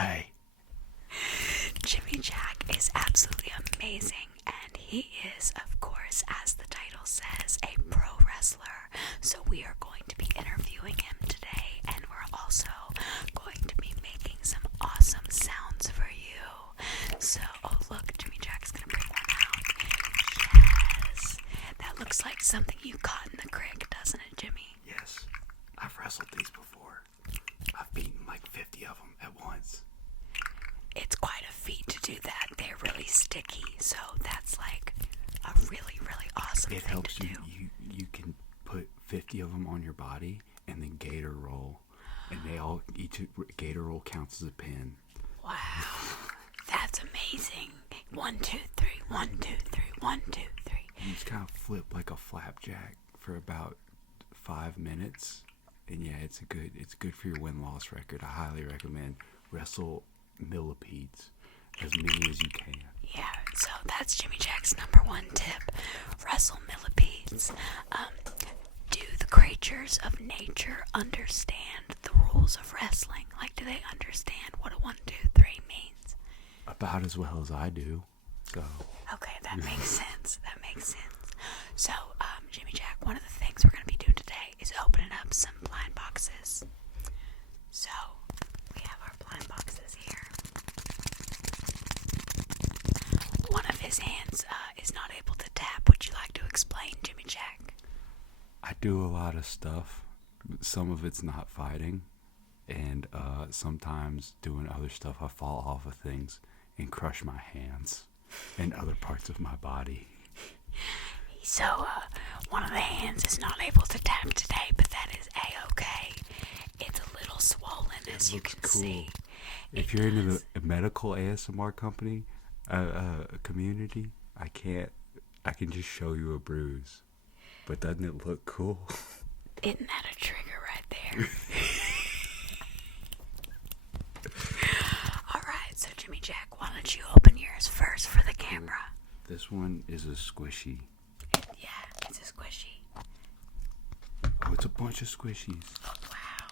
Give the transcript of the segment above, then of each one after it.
Hey. Jimmy Jack is absolutely amazing, and he is, of course, as the title says, a pro wrestler. So we are going to be interviewing him today, and we're also going to be making some awesome sounds for you. So, oh look, Jimmy Jack's gonna bring one out. Yes, that looks like something you caught in the creek, doesn't it, Jimmy? Yes, I've wrestled these before. I've beaten like 50 of them at once. It's quite a feat to do that. They're really sticky, so that's like a really, really awesome It thing helps to you, do. you can put 50 of them on your body and then gator roll. And each gator roll counts as a pin. Wow, that's amazing. 1, 2, 3, 1, 2, 3, 1, 2, 3. You just kind of flip like a flapjack for about 5 minutes. And yeah, it's good for your win-loss record. I highly recommend wrestle millipedes, as many as you can. Yeah, so that's Jimmy Jack's number one tip. Wrestle millipedes. Do the creatures of nature understand the rules of wrestling? Like, do they understand what a 1, 2, 3 means? About as well as I do. So Okay, that makes sense. That makes sense. So, Jimmy Jack, one of the things we're going to be doing today is opening up some blind boxes. So, we have our blind boxes here. One of his hands is not able to tap. Would you like to explain, Jimmy Jack? I do a lot of stuff. Some of it's not fighting, and sometimes doing other stuff. I fall off of things and crush my hands and other parts of my body. So, one of the hands is not able to tap today, but that is A-okay. It's a little swollen, as you can see. If you're into the medical ASMR community, I can just show you a bruise. But doesn't it look cool? Isn't that a trigger right there? Alright, so Jimmy Jack, why don't you open yours first for the camera? This one is a squishy. Yeah, it's a squishy. Oh, it's a bunch of squishies. Oh, wow.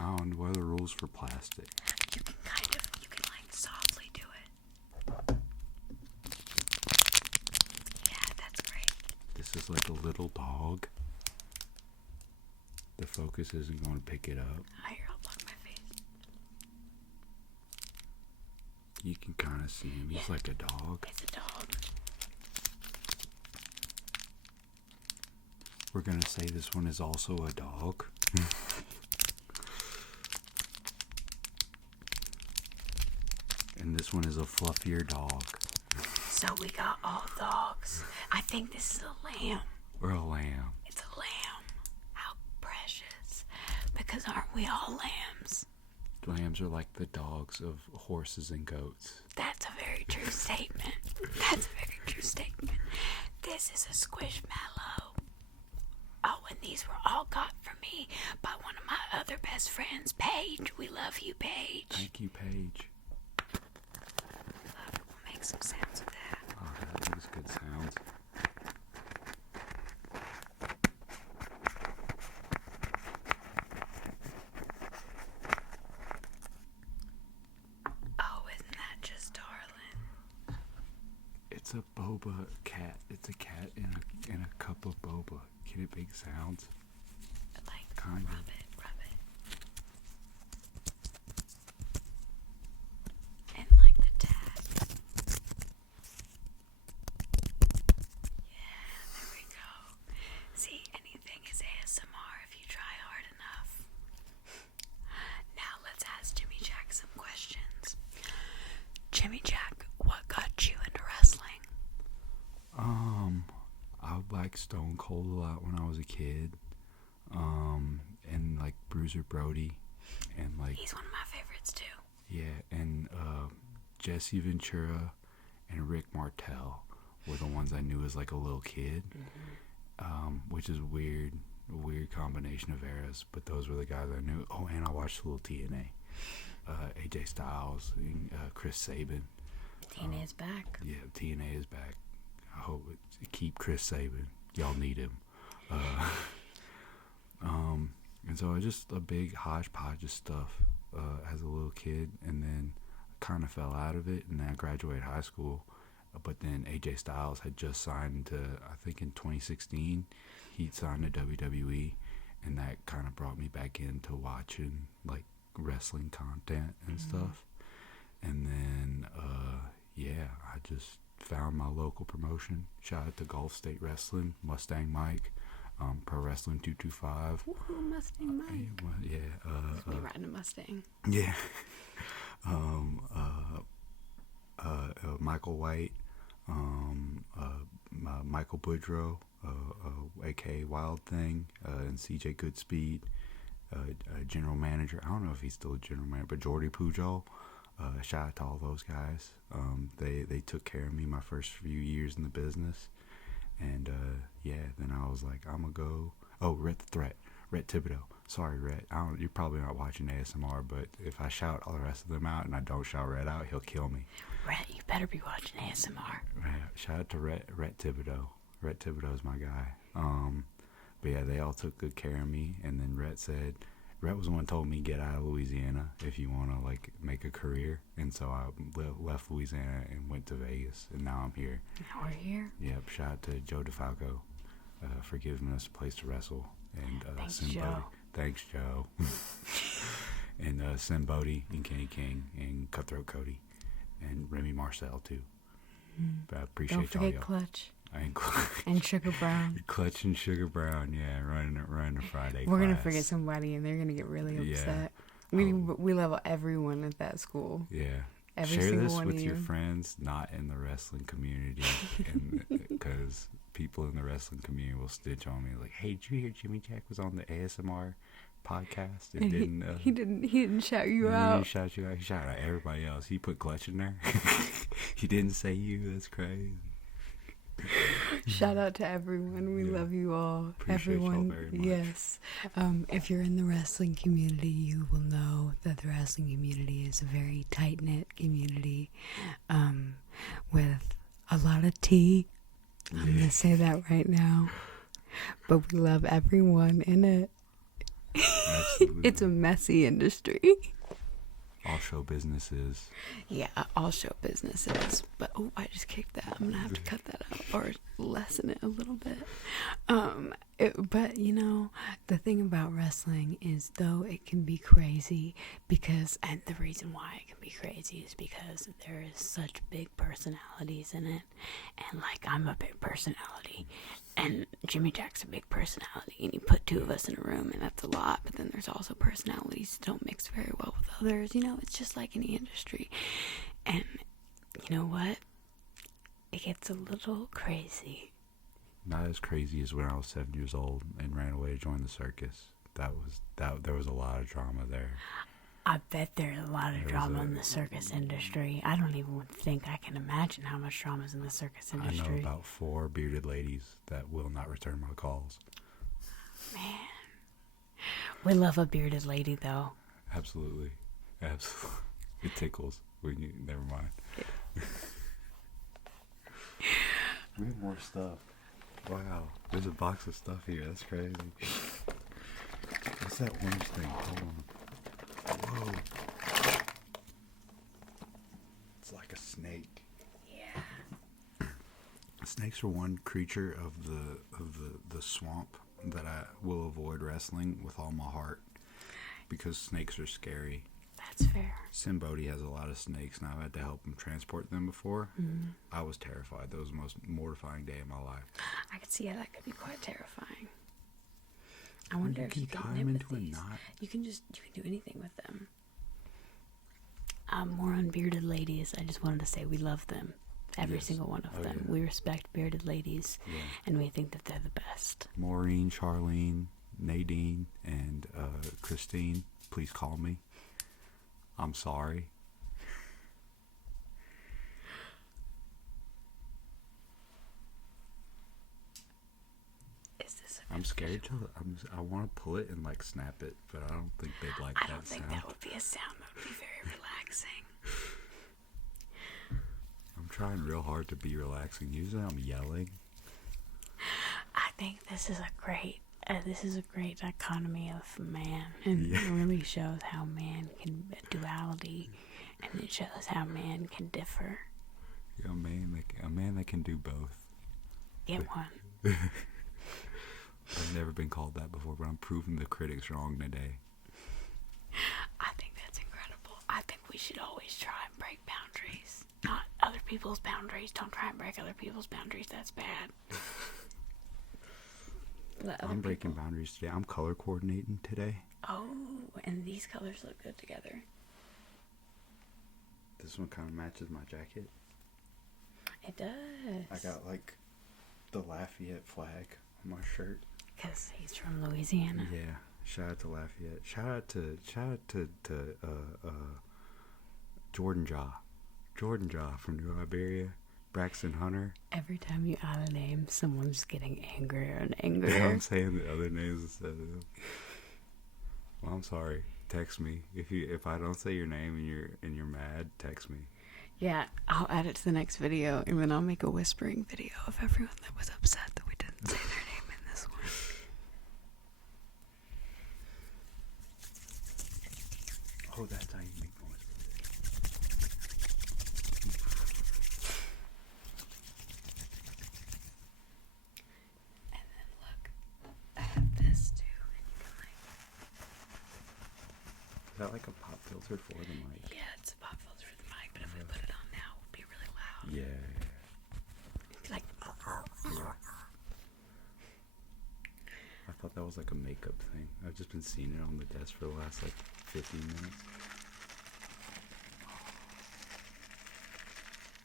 I don't know what are the rules for plastic. You can like softly do it. Yeah, that's great. This is like a little dog. The focus isn't going to pick it up. Here, I'll block my face. You can kind of see him. He's like a dog. It's a dog. We're going to say this one is also a dog. And this one is a fluffier dog. So we got all dogs. I think this is a lamb. Or a lamb. It's a lamb. How precious. Because aren't we all lambs? Lambs are like the dogs of horses and goats. That's a very true statement. That's a very true statement. This is a Squishmallow. Oh, and these were all got for me by one of my other best friends, Paige. We love you, Paige. Thank you, Paige. We'll make some sounds of that. Oh, that makes good sounds. Oh, isn't that just darling? It's a boba cat. It's a cat in a cup of boba. Can it make sounds? Like, Kind rub of. it. And like the tag. Yeah, there we go. See, anything is ASMR if you try hard enough. Now let's ask Jimmy Jack some questions. Jimmy Jack, what got you into wrestling? I liked Stone Cold a lot when I was a kid. And like Bruiser Brody. And like, He's one of my favorites too. yeah, and Jesse Ventura and Rick Martel were the ones I knew as like a little kid. Which is a weird combination of eras, but those were the guys I knew. Oh, and I watched a little TNA. AJ Styles, and, Chris Sabin. TNA is back. Yeah, TNA is back. I hope keep Chris Sabin. Y'all need him. And so it's just a big hodgepodge of stuff. as a little kid, and then kind of fell out of it, and then I graduated high school. But then AJ Styles had just signed to, I think in 2016, he signed to WWE, and that kind of brought me back into watching like wrestling content and stuff. And then, I just found my local promotion. Shout out to Gulf State Wrestling, Mustang Mike, Pro Wrestling 225. Woohoo, Mustang Mike. Yeah. Me riding a Mustang. Yeah. Michael White, Michael Boudreaux, aka Wild Thing, and CJ Goodspeed, general manager. I don't know if he's still a general manager, but Jordy Pujol. Shout out to all those guys. They took care of me my first few years in the business, and then I was like, I'm gonna go. Oh, Rhett the Threat, Rhett Thibodeau. Sorry, Rhett. You're probably not watching ASMR, but if I shout all the rest of them out and I don't shout Rhett out, he'll kill me. Rhett, you better be watching ASMR. Shout out to Rhett Thibodeau. Rhett Thibodeau's my guy. But yeah, they all took good care of me. And then Rhett was the one who told me, get out of Louisiana if you want to like make a career. And so I left Louisiana and went to Vegas, and now I'm here. Now we're here. Yep. Shout out to Joe DeFalco for giving us a place to wrestle. And Thanks, Sim Joe. Bodie. Thanks, Joe. And Sim Bodie and Kenny King and Cutthroat Cody and Remy Marcel too. But I appreciate Don't forget y'all. Clutch I ain't and Sugar Brown. Clutch and Sugar Brown, yeah, running a Friday. We're gonna class. forget somebody, and they're gonna get really Yeah. upset. We love everyone at that school. Yeah. Every Share single this one with of your you. friends, not in the wrestling community, because people in the wrestling community will stitch on me like, "Hey, did you hear Jimmy Jack was on the ASMR podcast and didn't He didn't shout you he out. didn't shout you out. He shouted out everybody else. He put Clutch in there. He didn't say you. That's crazy." Shout out to everyone. We Yeah. love you all. Appreciate y'all Everyone. very much. Yes. If you're in the wrestling community, you will know that the wrestling community is a very tight knit community, with a lot of tea. I'm gonna say that right now. But we love everyone in it. Absolutely. It's a messy industry. All show businesses. Yeah, all show businesses. But I just kicked that. I'm gonna have to cut that out or lessen it a little bit. But you know, the thing about wrestling is, though it can be crazy, and the reason why it can be crazy is because there is such big personalities in it, and like I'm a big personality, and Jimmy Jack's a big personality, and you put two of us in a room, and that's a lot. But then there's also personalities that don't mix very well with others. You know, it's just like any industry, and you know what? It gets a little crazy. Not as crazy as when I was 7 years old and ran away to join the circus. There was a lot of drama there. I bet there's a lot of There was drama a- in the circus industry. I don't even think I can imagine how much drama is in the circus I know industry. about 4 bearded ladies that will not return my calls. Man. We love a bearded lady, though. Absolutely. It tickles when you. Never mind. We have more stuff. Wow, there's a box of stuff here. That's crazy. What's that orange thing? Hold on. Whoa. It's like a snake. Yeah. Snakes are one creature of the swamp that I will avoid wrestling with all my heart, because snakes are scary. That's fair. Simbodi has a lot of snakes, and I've had to help him transport them before. Mm. I was terrified. That was the most mortifying day of my life. I could see how that could be quite terrifying. I wonder if you you can can tie nip them with into a these. knot. You can do anything with them. More on bearded ladies. I just wanted to say we love them. Every Yes. single one of Oh, them. yeah. We respect bearded ladies, Yeah. and we think that they're the best. Maureen, Charlene, Nadine, and Christine, please call me. I'm sorry. Is this? I'm scared to. I want to pull it and like snap it, but I don't think they'd like I that don't think sound. that would be a sound that would be very relaxing. I'm trying real hard to be relaxing. Usually I'm yelling. I think this is a great this is a great dichotomy of man, and it really shows how man can duality, and it shows how man can differ. A man that can do both. Get one. I've never been called that before, but I'm proving the critics wrong today. I think that's incredible. I think we should always try and break boundaries, not other people's boundaries. Don't try and break other people's boundaries. That's bad. I'm breaking boundaries today. I'm color coordinating today. Oh, and these colors look good together. This one kind of matches my jacket. It does. I got like the Lafayette flag on my shirt. Because he's from Louisiana. Yeah. Shout out to Lafayette. Shout out to Jordan Jaw from New Iberia. Braxton Hunter. If Every time you add a name, someone's getting angrier and Yeah, angrier. I'm saying the other names instead of them. Well, I'm sorry. Text me if I don't say your name and you're mad. Text me. Yeah, I'll add it to the next video, and then I'll make a whispering video of everyone that was upset that we didn't say their name in this one. Oh, that's how you make noise. And then look, I have this too, and you can Is that like a pop filter for the mic? yeah, it's a pop filter for the mic, but if we put it on now, it would be really loud. Yeah. It'd be like, I thought that was like a makeup thing. I've just been seeing it on the desk for the last like 15 minutes.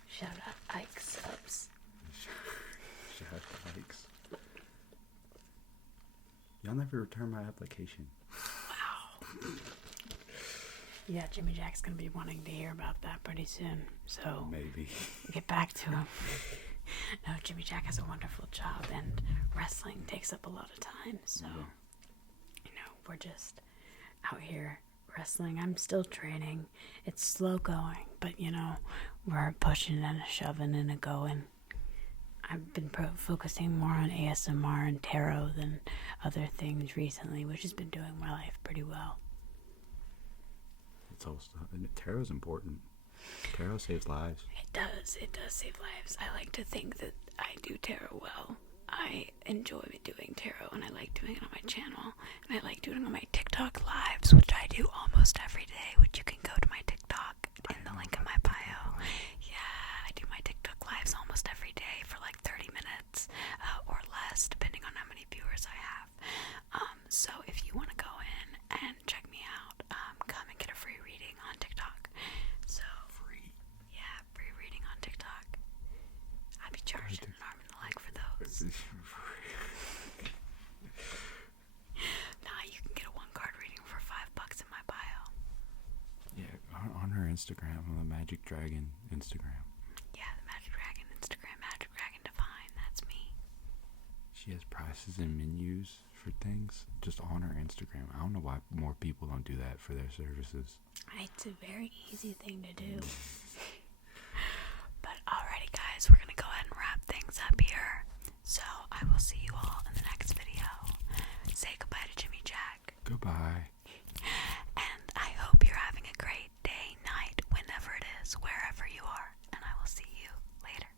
shout out Ike Subs. Shout out to likes. Y'all never return my application. Wow. Yeah, Jimmy Jack's gonna be wanting to hear about that pretty soon, so Maybe. get back to him. No, Jimmy Jack has a wonderful job, and wrestling takes up a lot of time, so, Yeah. you know, we're just out here wrestling. I'm still training. It's slow going, but, you know, we're pushing and a shoving and a going. I've been focusing more on ASMR and tarot than other things recently, which has been doing my life pretty well. It's all stuff. And tarot's important. Tarot saves lives. It does save lives. I like to think that I do tarot well. I enjoy doing tarot, and I like doing it on my channel, and I like doing it on my TikTok lives, which I do almost every day, which you can go to my TikTok in the link in my bio. Yeah, I do my TikTok lives almost every day for like 30 minutes or less, depending on how many viewers I have. So if you want to go in and check me out, come and get a free reading on TikTok. So Free. yeah, free reading on TikTok. I'd be charging an arm and a leg for those. Nah, you can get a 1-card reading for $5 in my bio. Yeah, on her Instagram, on the Magic Dragon Instagram. Yeah, the Magic Dragon Instagram, Magic Dragon Divine. That's me. She has prices and menus for things just on her Instagram. I don't know why more people don't do that for their services. It's a very easy thing to do. But alrighty, guys, we're gonna go ahead and wrap things up here. So I will see you all in the next video. Say goodbye to Jimmy Jack. Goodbye. And I hope you're having a great day, night, whenever it is, wherever you are. And I will see you later.